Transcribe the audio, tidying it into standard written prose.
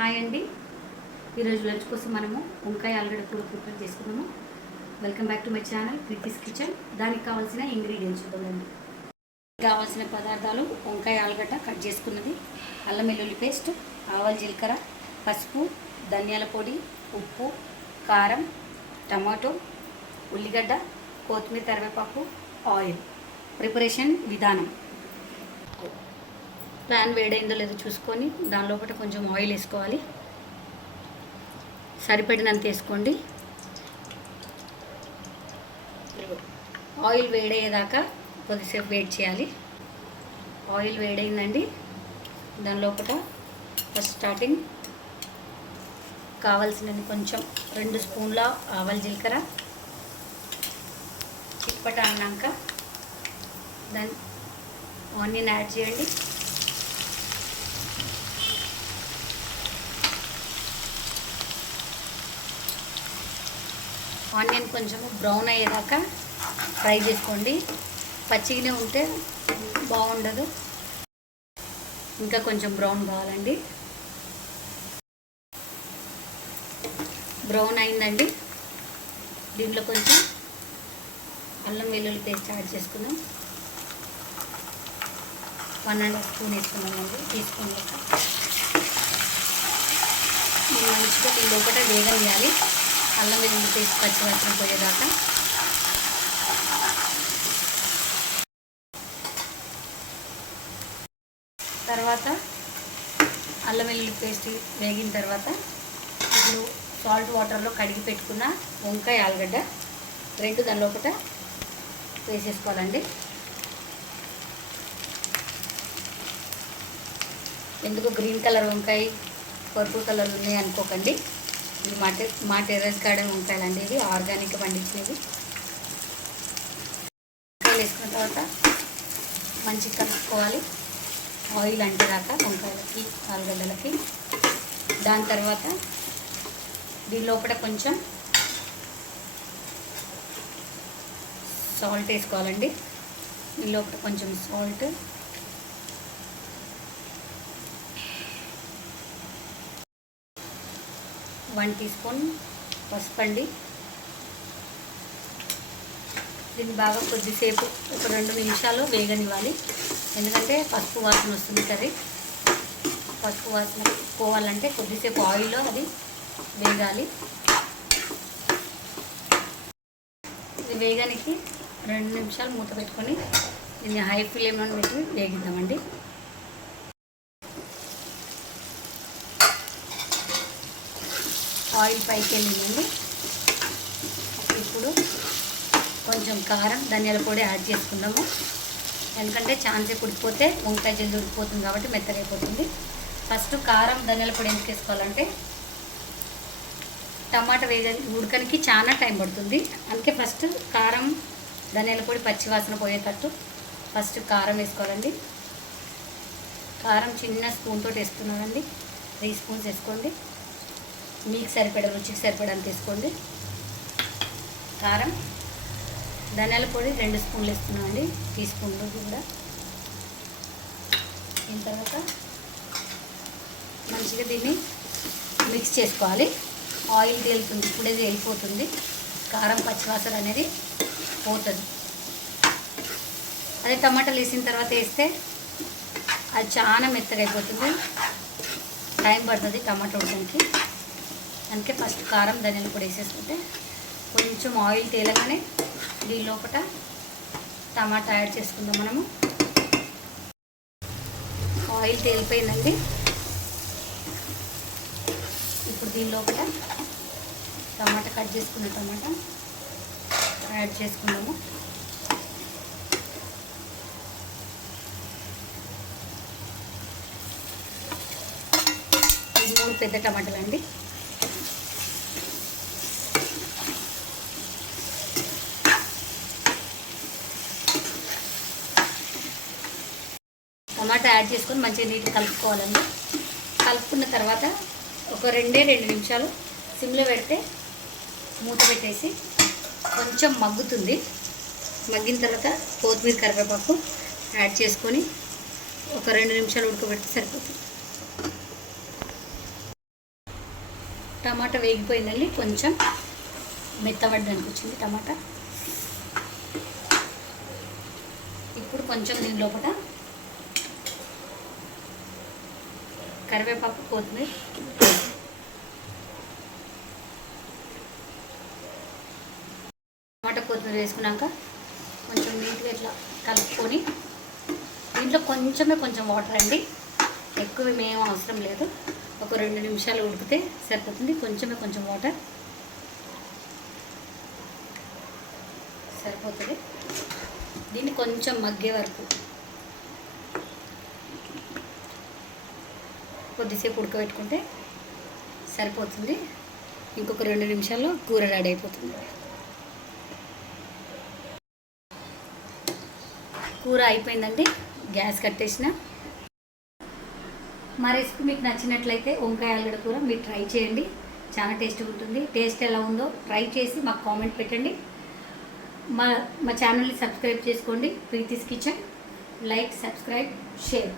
Hi అండి. ఈరోజు lunch కోసం మనము వంకాయ ఆలుగడ్డ కూర ప్రిపేర్ చేసుకున్నాము. Welcome back to my channel Preethi's kitchen. దానికి కావాల్సిన ఇంగ్రీడియంట్స్ చూడండి. కావాల్సిన పదార్థాలు: వంకాయ ఆలుగడ్డ కట్ చేసుకున్నది, అల్లం వెల్లుల్లి పేస్ట్, ఆవాల జీలకర్ర, పసుపు, ధనియాల పొడి, ఉప్పు, కారం, టమాటో, ఉల్లిగడ్డ, కొత్తిమీర, కరివేపాకు, ఆయిల్. ప్రిపరేషన్ విధానం: ప్యాన్ వేడైందో లేదో చూసుకొని దాని లోపల కొంచెం ఆయిల్ వేసుకోవాలి. సరిపడినంత వేసుకోండి. ఆయిల్ వేడయ్యేదాకా కొద్దిసేపు వెయిట్ చేయాలి. ఆయిల్ వేడైందండి. దాని లోపల ఫస్ట్ స్టార్టింగ్ కావాల్సినది కొంచెం 2 స్పూన్ల ఆవాల జీలకర్ర చిట్పట అన్నాక దాన్ని ఆనియన్ యాడ్ చేయండి. ఆనియన్ కొంచెం బ్రౌన్ అయ్యేదాకా ఫ్రై చేసుకోండి. పచ్చిగానే ఉంటే బాగుండదు, ఇంకా కొంచెం బ్రౌన్ కావాలండి. బ్రౌన్ అయిందండి. దీంట్లో కొంచెం అల్లం వెల్లుల్లి పేస్ట్ యాడ్ చేసుకుందాం. 1.5 స్పూన్ వేసుకున్నామండి. టీస్పూన్ లెక్క మంచిగా దీని లోపల వేగనియాలి. అల్లం వెల్లుల్లి పేస్ట్ పచ్చివాసన పోయేదాకా. తర్వాత అల్లం వెల్లుల్లి పేస్ట్ వేగిన తర్వాత ఇప్పుడు సాల్ట్ వాటర్లో కడిగి పెట్టుకున్న వంకాయ ఆలుగడ్డ 2 దాని లోపల వేసేసుకోవాలండి. ఎందుకు గ్రీన్ కలర్ వంకాయ పర్పుల్ కలర్ ఉన్నాయి అనుకోకండి. ఇది మా టెర్రస్ గార్డెన్ వంకాయలండి. ఇవి ఆర్గానిక్ పండించినవి. వంకాయలు వేసుకున్న తర్వాత మంచిగా కలుపుకోవాలి. ఆయిల్ అంటేదాకా వంకాయలకి ఆలుగడ్డలకి. దాని తర్వాత దీని లోపల కొంచెం సాల్ట్ వేసుకోవాలండి. దీని లోపల కొంచెం సాల్ట్, వన్ టీ స్పూన్ పసుపు అండి. దీన్ని బాగా కొద్దిసేపు ఒక 2 నిమిషాలు వేగనివ్వాలి. ఎందుకంటే పసుపు వాసన వస్తుంది కర్రీ. పసుపు వాసన పోవాలంటే కొద్దిసేపు ఆయిల్లో అది వేగాలి. ఇది వేగానికి 2 నిమిషాలు మూత పెట్టుకొని దీన్ని హై ఫ్లేమ్లో పెట్టి వేగిద్దామండి. ఆయిల్ పైకి వెళ్ళిందండి. ఇప్పుడు కొంచెం కారం, ధనియాల పొడి యాడ్ చేసుకుందాము. ఎందుకంటే ఛాన్సే ఉడికిపోతే వంకాయ జల్ది ఉడికిపోతుంది కాబట్టి మెత్తగైపోతుంది. ఫస్ట్ కారం, ధనియాల పొడి ఎందుకు వేసుకోవాలంటే టమాటా ఉడకనికి చాలా టైం పడుతుంది. అందుకే ఫస్ట్ కారం, ధనియాల పొడి పచ్చివాసన పోయేటట్టు ఫస్ట్ కారం వేసుకోవాలండి. కారం చిన్న స్పూన్ తోటి వేస్తున్నానండి. 3 స్పూన్స్ వేసుకోండి. మీకు సరిపడ, రుచికి సరిపడంత వేసుకోండి. కారం, ధనియాల పొడి 2 స్పూన్లు వేస్తున్నామండి. టీ స్పూన్లు కూడా. దీని తర్వాత మంచిగా దీన్ని మిక్స్ చేసుకోవాలి. ఆయిల్ తేలుతుంది, ఇప్పుడే వెళ్ళిపోతుంది. కారం పచ్చివాసన అనేది పోతుంది. అదే టమాటాలు వేసిన తర్వాత వేస్తే అది చాలా మెత్తగా అయిపోతుంది. టైం పడుతుంది టమాటా ఉడకడానికి. అందుకే ఫస్ట్ కారం, ధనియాల పొడి వేసేసుకుంటే కొంచెం ఆయిల్ తేలగానే దీని లోపల టమాటా యాడ్ చేసుకుందాం మనము. ఆయిల్ తేలిపోయిందండి. ఇప్పుడు దీని లోపల టమాటా కట్ చేసుకున్న టమాటా యాడ్ చేసుకుందాము. ఇది 3 పెద్ద టమాటాలు అండి. టమాటా యాడ్ చేసుకొని మంచిగా నీట్గా కలుపుకోవాలండి. కలుపుకున్న తర్వాత ఒక 2 నిమిషాలు సిమ్లో పెడితే మూత పెట్టేసి కొంచెం మగ్గుతుంది. మగ్గిన తర్వాత కొత్తిమీర, కరివేపాకు యాడ్ చేసుకొని ఒక 2 నిమిషాలు ఉడకబెడితే సరిపోతుంది. టమాటా వేగిపోయిందండి, కొంచెం మెత్తబడ్డానికి వచ్చింది టమాటా. ఇప్పుడు కొంచెం దీని లోపల కరివేపాకు, కొత్తిమీర, టమాటా కొత్తిమీర వేసుకున్నాక కొంచెం నీట్గా ఇట్లా కలుపుకొని దీంట్లో కొంచెం వాటర్ అండి, ఎక్కువ ఏం అవసరం లేదు. ఒక 2 నిమిషాలు ఉడికితే సరిపోతుంది. కొంచెం వాటర్ సరిపోతుంది. దీన్ని కొంచెం మగ్గే వరకు కొద్దిసేపు ఉడకబెట్టుకుంటే సరిపోతుంది. ఇంకొక 2 నిమిషాల్లో కూర రెడీ అయిపోతుంది. కూర అయిపోయిందండి, గ్యాస్ కట్టేసిన. మా రెసిపీ మీకు నచ్చినట్లయితే వంకాయ ఆలుగడ్డ కూర మీరు ట్రై చేయండి, చాలా టేస్టీగా ఉంటుంది. టేస్ట్ ఎలా ఉందో ట్రై చేసి మాకు కామెంట్ పెట్టండి. మా ఛానల్ని సబ్స్క్రైబ్ చేసుకోండి. Preethi's kitchen. Like, subscribe, share.